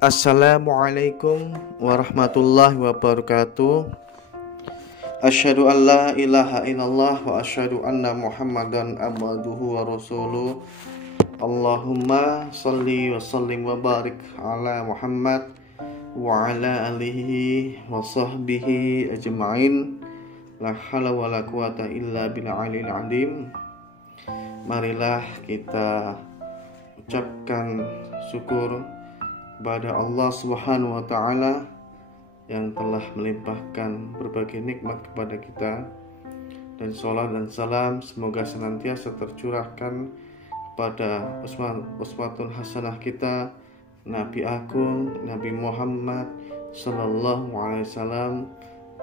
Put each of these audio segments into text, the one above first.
Assalamualaikum warahmatullahi wabarakatuh. Asyhadu an la ilaha illallah wa asyhadu anna Muhammadan abduhu wa rasuluh. Allahumma shalli wa sallim wa barik ala Muhammad wa ala alihi wa sahbihi ajma'in. La haula wa la quwata illa bil aliyil azim. Marilah kita ucapkan syukur kepada Allah Subhanahu wa taala yang telah melimpahkan berbagai nikmat kepada kita, dan sholawat dan salam semoga senantiasa tercurahkan kepada uswatun hasanah kita, Nabi Agung Nabi Muhammad sallallahu alaihi wasallam,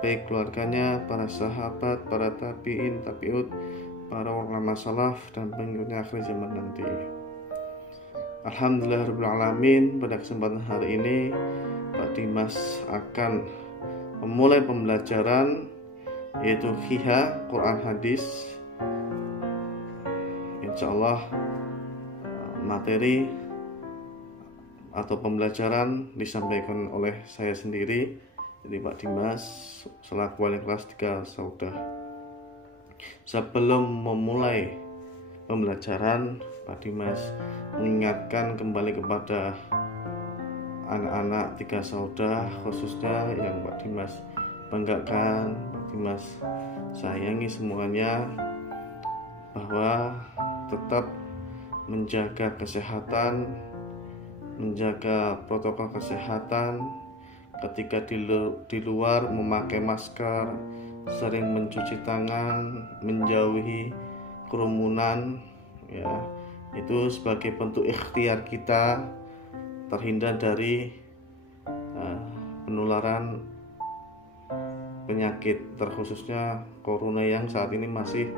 baik keluarganya, para sahabat, para tabi'in, tabi'ut, para ulama salaf dan pengikutnya akhir zaman nanti. Alhamdulillahirrahmanirrahim. Pada kesempatan hari ini Pak Dimas akan memulai pembelajaran, yaitu Hiha Quran Hadis. Insyaallah materi atau pembelajaran disampaikan oleh saya sendiri, jadi Pak Dimas selaku wali kelas 3 Saudah. Sebelum memulai pembelajaran, Pak Dimas mengingatkan kembali kepada anak-anak 3 Saudah, khususnya yang Pak Dimas banggakan, Pak Dimas sayangi semuanya, bahwa tetap menjaga kesehatan, menjaga protokol kesehatan, ketika di luar memakai masker, sering mencuci tangan, menjauhi kerumunan, ya, itu sebagai bentuk ikhtiar kita terhindar dari penularan penyakit, terkhususnya corona yang saat ini masih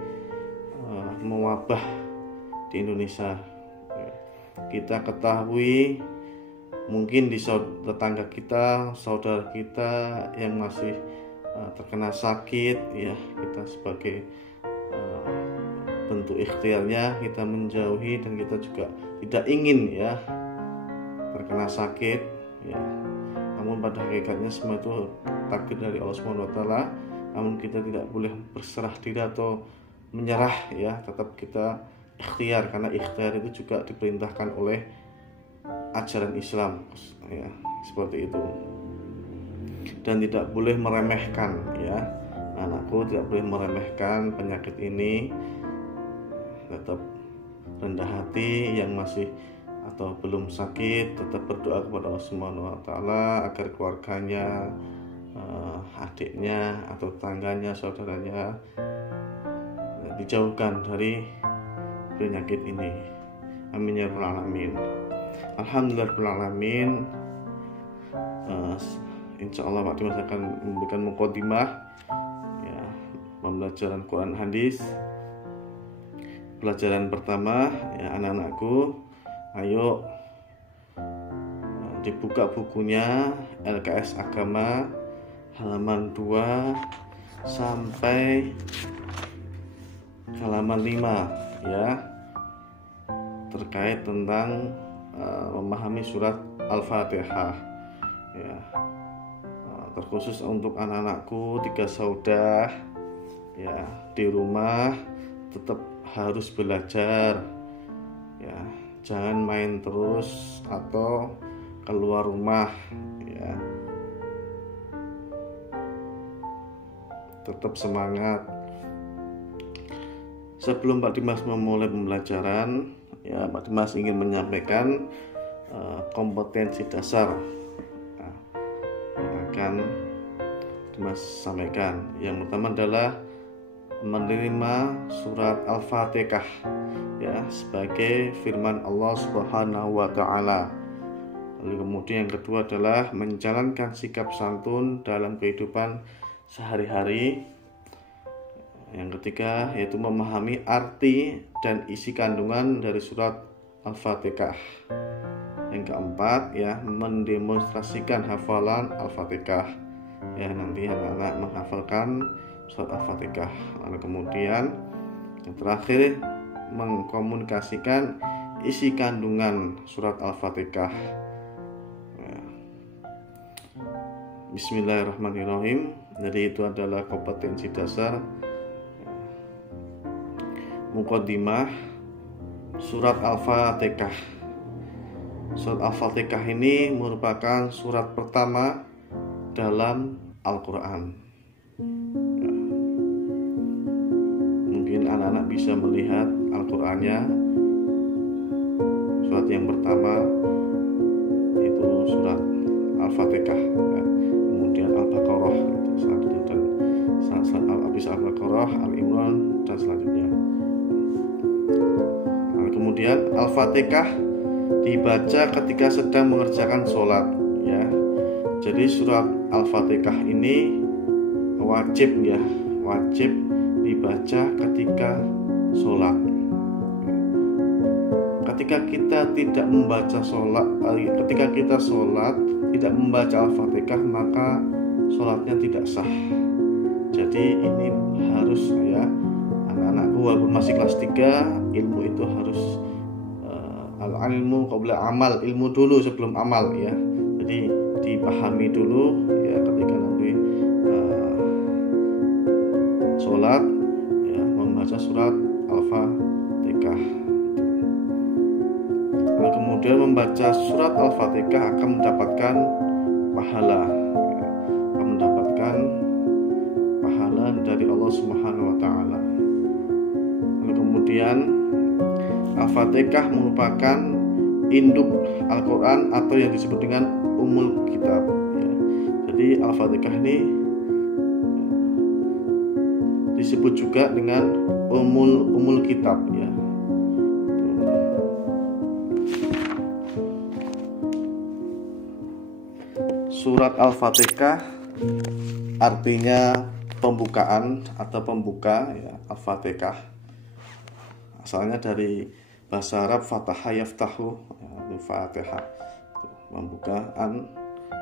mewabah di Indonesia. Kita ketahui mungkin di tetangga kita, saudara kita yang masih terkena sakit, ya, kita sebagai bentuk ikhtiarnya kita menjauhi, dan kita juga tidak ingin, ya, terkena sakit, ya. Namun pada hakikatnya semua itu takdir dari Allah Subhanahu wa taala. Namun kita tidak boleh berserah diri atau menyerah, ya, tetap kita ikhtiar, karena ikhtiar itu juga diperintahkan oleh ajaran Islam, ya, seperti itu. Dan tidak boleh meremehkan, ya, anakku tidak boleh meremehkan penyakit ini. Tetap rendah hati, yang masih atau belum sakit tetap berdoa kepada Allah Subhanahu wa taala agar keluarganya, adiknya atau tetangganya, saudaranya dijauhkan dari penyakit ini. Amin ya rabbal alamin. Alhamdulillahirrahmanirrahim. Insyaallah Pak Dimas akan memberikan mukadimah, ya, pembelajaran Quran Hadis. Pelajaran pertama, ya, anak-anakku, ayo dibuka bukunya LKS Agama halaman 2 sampai halaman 5, ya, terkait tentang memahami surat Al-Fatihah, ya, terkhusus untuk anak-anakku 3 Saudah, ya, di rumah tetap harus belajar, ya, jangan main terus atau keluar rumah, ya, tetap semangat. Sebelum Pak Dimas memulai pembelajaran, ya, Pak Dimas ingin menyampaikan kompetensi dasar, nah, yang akan Dimas sampaikan. Yang pertama adalah menerima surat Al-Fatihah, ya, sebagai firman Allah Subhanahu wa taala. Lalu kemudian yang kedua adalah menjalankan sikap santun dalam kehidupan sehari-hari. Yang ketiga yaitu memahami arti dan isi kandungan dari surat Al-Fatihah. Yang keempat, ya, mendemonstrasikan hafalan Al-Fatihah. ya, nanti anak-anak menghafalkan surat Al-Fatihah. Lalu kemudian yang terakhir mengkomunikasikan isi kandungan surat Al-Fatihah. Ya. Bismillahirrahmanirrahim. Jadi itu adalah kompetensi dasar muqaddimah surat Al-Fatihah. Surat Al-Fatihah ini merupakan surat pertama dalam Al-Quran. Ya. Mungkin anak-anak bisa melihat Al-Qurannya. Surat yang pertama itu surat Al-Fatihah, ya. Kemudian Al-Baqarah selanjutnya, dan habis Al-Baqarah, Al-Imran, dan selanjutnya. Nah, kemudian Al-Fatihah dibaca ketika sedang mengerjakan sholat, ya. Jadi surat Al-Fatihah ini wajib dibaca ketika sholat. Ketika kita tidak membaca ketika kita sholat tidak membaca Al-Fatihah, maka sholatnya tidak sah. Jadi ini harus, ya, anak-anakku walaupun masih kelas 3, ilmu itu harus al-ilmu qabla amal, ilmu dulu sebelum amal, ya. Jadi dipahami dulu, ya, ketika nanti sholat, ya, membaca surat Al-Fatihah. Lalu kemudian membaca surat Al-Fatihah akan mendapatkan pahala, ya, akan mendapatkan pahala dari Allah Subhanahu wa taala. Lalu kemudian Al-Fatihah merupakan induk Al-Quran atau yang disebut dengan Ummul Kitab, ya. Jadi Al-Fatihah ini disebut juga dengan Ummul Kitab, ya. Surat Al-Fatihah artinya pembukaan atau pembuka, ya, Al-Fatihah. Asalnya dari bahasa Arab fataha yaftahu, ya, Fatihah, pembukaan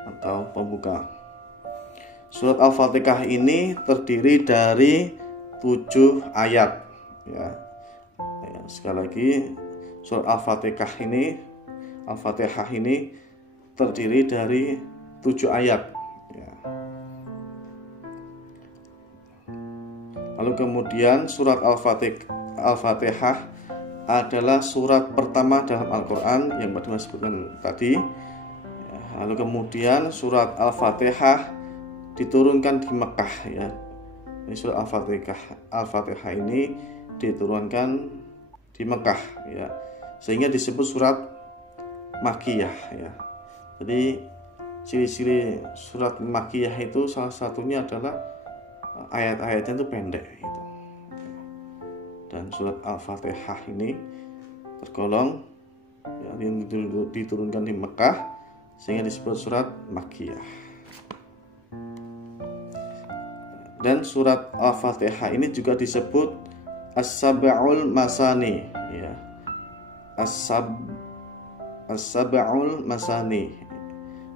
atau pembuka. Surat Al-Fatihah ini terdiri dari 7 ayat, ya. Sekali lagi, surat Al-Fatihah ini terdiri dari 7 ayat, ya. Lalu kemudian surat Al-Fatihah adalah surat pertama dalam Al-Quran yang pernah disebutkan tadi, ya. Lalu kemudian surat Al-Fatihah diturunkan di Mekah, ya. Surat Al-Fatihah ini diturunkan di Mekah, ya, sehingga disebut surat Makkiyah, ya. Jadi ciri-ciri surat Makkiyah itu salah satunya adalah ayat-ayatnya itu pendek, gitu. Dan surat Al-Fatihah ini tergolong, ya, yang diturunkan di Mekah sehingga disebut surat Makkiyah. Dan surat Al-Fatihah ini juga disebut As-Sab'ul Masani, ya. As-Sab'ul Masani,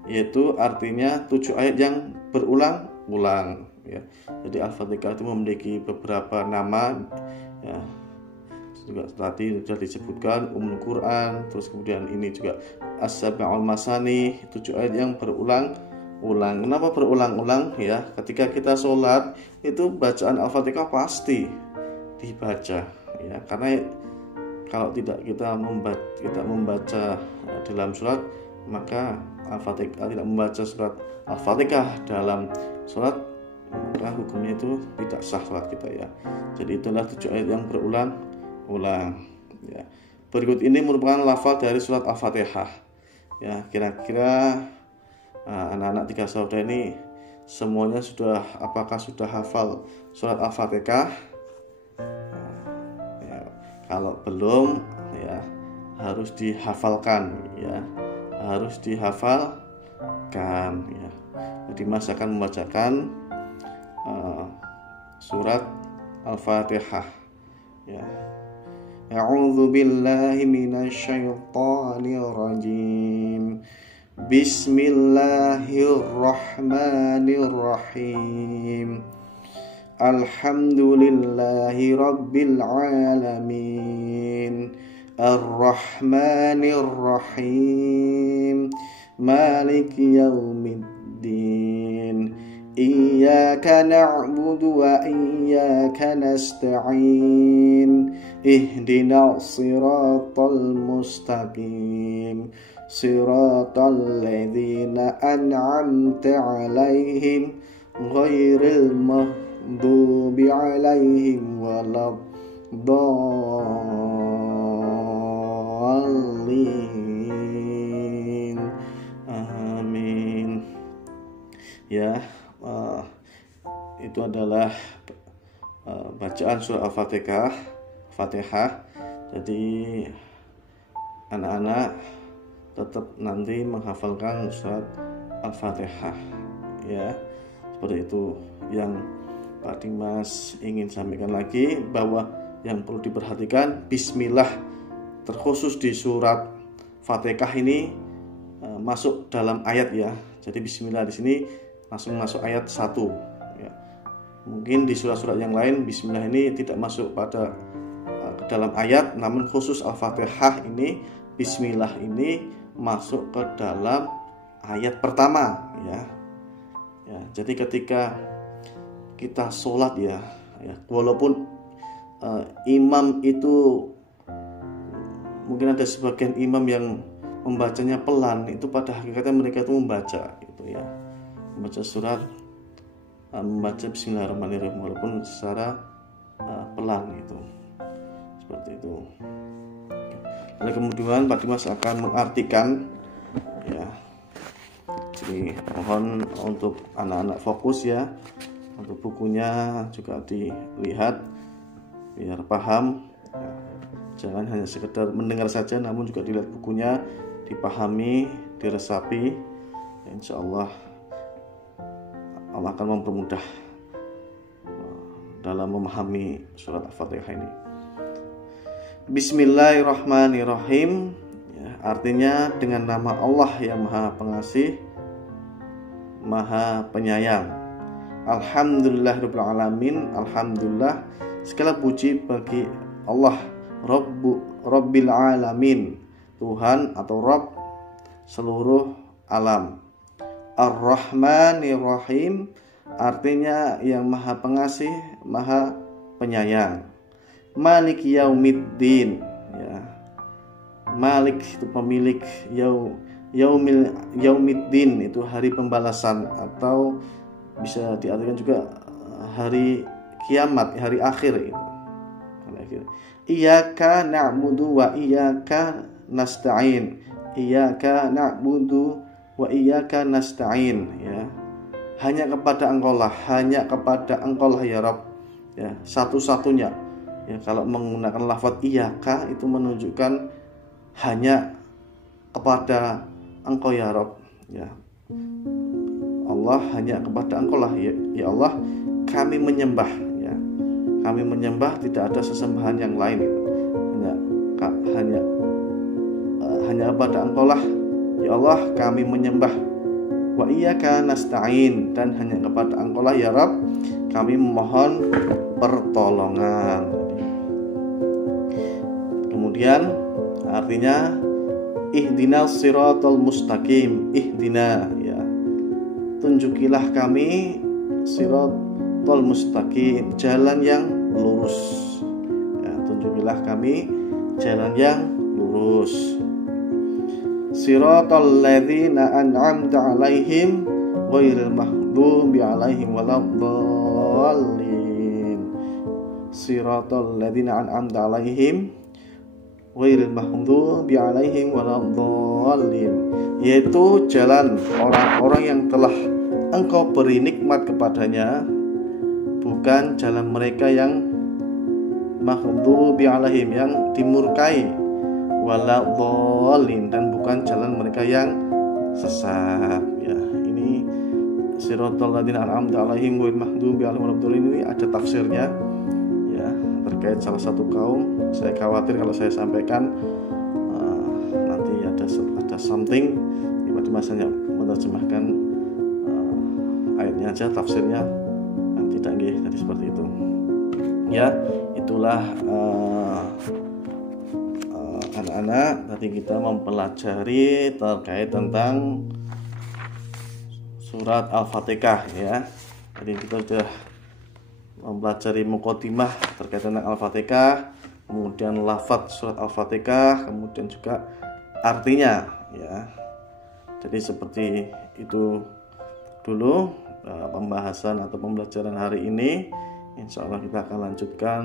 yaitu artinya 7 ayat yang berulang-ulang, ya. Jadi Al-Fatihah itu memiliki beberapa nama, ya. Juga tadi sudah disebutkan Ummul Quran, terus kemudian ini juga As-Sab'ul Masani, 7 ayat yang berulang-ulang. Kenapa berulang-ulang, ya? Ketika kita sholat itu bacaan Al-Fatihah pasti dibaca, ya, karena kalau tidak kita membaca dalam sholat, maka Al-Fatihah tidak membaca surat Al-Fatihah dalam sholat, maka hukumnya itu tidak sah sholat kita, ya. Jadi itulah 7 ayat yang berulang-ulang, ya. Berikut ini merupakan lafal dari surat Al-Fatihah, ya. Kira-kira anak-anak 3 saudara ini semuanya apakah sudah hafal surat Al-Fatihah? Ya, kalau belum, ya, harus dihafalkan, ya. Harus dihafalkan, ya. Jadi Mas akan membacakan surat Al-Fatihah, ya. A'udzu billahi minasy syaithanir rajim. Bismillahirrahmanirrahim. Alhamdulillahi rabbil alamin. Ar-Rahmanir-Rahim. Maliki yaumiddin. Iyyaka na'budu wa iyyaka nasta'in. Ihdinas siratal mustaqim. Siratal ladzina an'amta 'alaihim ghairil maghdubi 'alaihim waladdallin. Amin. Ya, itu adalah bacaan surah Al-Fatihah. Jadi anak-anak tetap nanti menghafalkan surat Al-Fatihah, ya. Seperti itu yang Pak Dimas ingin sampaikan lagi, bahwa yang perlu diperhatikan bismillah terkhusus di surat Fatihah ini masuk dalam ayat, ya. Jadi bismillah di sini langsung masuk ayat 1, ya. Mungkin di surat-surat yang lain bismillah ini tidak masuk pada ke dalam ayat, namun khusus Al-Fatihah ini bismillah ini masuk ke dalam ayat pertama, ya. Jadi ketika kita sholat, ya, walaupun imam itu mungkin ada sebagian imam yang membacanya pelan, itu pada hakikatnya mereka itu membaca, gitu, ya, membaca surat, membaca Bismillahirrahmanirrahim walaupun secara pelan, gitu, seperti itu. Lalu kemudian Pak Dimas akan mengartikan, ya. Jadi mohon untuk anak-anak fokus, ya. Untuk bukunya juga dilihat biar paham, ya. Jangan hanya sekedar mendengar saja, namun juga dilihat bukunya, dipahami, diresapi. Insya Allah akan mempermudah dalam memahami surat Al-Fatihah ini. Bismillahirrahmanirrahim, ya, artinya dengan nama Allah yang Maha Pengasih, Maha Penyayang. Alhamdulillahirabbil alamin. Alhamdulillah, segala puji bagi Allah, Rabbil alamin, Tuhan atau Rabb seluruh alam. Ar-Rahmanir-Rahim, artinya yang Maha Pengasih, Maha Penyayang. Malik yaumiddin, ya. Malik itu pemilik, yaumiddin itu hari pembalasan, atau bisa diartikan juga hari kiamat, hari akhir itu. Iyyaka na'budu wa iyyaka nasta'in. Iyyaka na'budu wa iyyaka nasta'in, ya. Hanya kepada Engkau lah, ya Rabb, ya, satu-satunya. Ya, kalau menggunakan lafaz iyyaka itu menunjukkan hanya kepada Engkau ya Rabb, ya. Allah, hanya kepada Engkau lah, ya Allah, kami menyembah, ya. Kami menyembah, tidak ada sesembahan yang lain itu. Hanya kepada Engkau lah, ya Allah, kami menyembah. Wa iyyaka nasta'in, dan hanya kepada Engkau lah ya Rabb, kami memohon pertolongan. Kemudian artinya ihdinas siratal mustaqim. Ihdina, ya, tunjukilah kami siratal mustaqim, jalan yang lurus, ya, tunjukilah kami jalan yang lurus. Siratal ladzina an'amta 'alaihim ghairil maghdubi 'alaihim waladdallin. Siratal ladzina an'amta 'alaihim ghairil maghdubi 'alaihim waladdallin, yaitu jalan orang-orang yang telah Engkau beri nikmat kepadanya, bukan jalan mereka yang maghdubi 'alaihim, yang dimurkai, waladdallin, dan bukan jalan mereka yang sesat, ya. Ini siratal ladzina an'amta 'alaihim ghairil maghdubi 'alaihim waladdallin ini ada tafsirnya, ya, terkait salah satu kaum. Saya khawatir kalau saya sampaikan nanti ada something, Dimas hanya menerjemahkan ayatnya aja, tafsirnya tidak nggih, jadi seperti itu. Ya, itulah anak-anak, tadi kita mempelajari terkait tentang surat Al-Fatihah ya. Jadi kita sudah mempelajari muqaddimah terkait tentang Al-Fatihah, kemudian lafadz surat Al-Fatihah, kemudian juga artinya ya. Jadi seperti itu dulu pembahasan atau pembelajaran hari ini. Insya Allah kita akan lanjutkan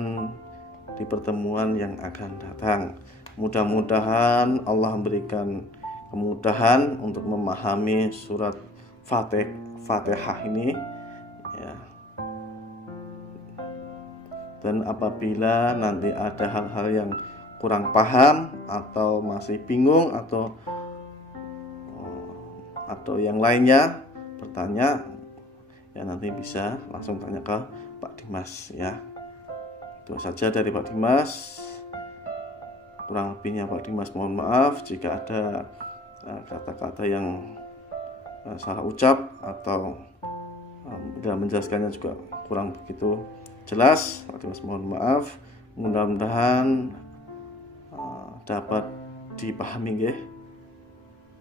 di pertemuan yang akan datang. Mudah-mudahan Allah memberikan kemudahan untuk memahami surat Fatihah ini ya. Dan apabila nanti ada hal-hal yang kurang paham atau masih bingung atau yang lainnya bertanya ya, nanti bisa langsung tanya ke Pak Dimas ya. Itu saja dari Pak Dimas. Kurang lebihnya Pak Dimas mohon maaf jika ada kata-kata yang salah ucap atau dalam menjelaskannya juga kurang begitu jelas. Pak Dimas mohon maaf. Mudah-mudahan dapat dipahami nggih.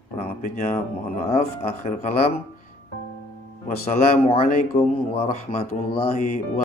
Kurang lebihnya mohon maaf. Akhir kalam. Wassalamualaikum warahmatullahi wabarakatuh.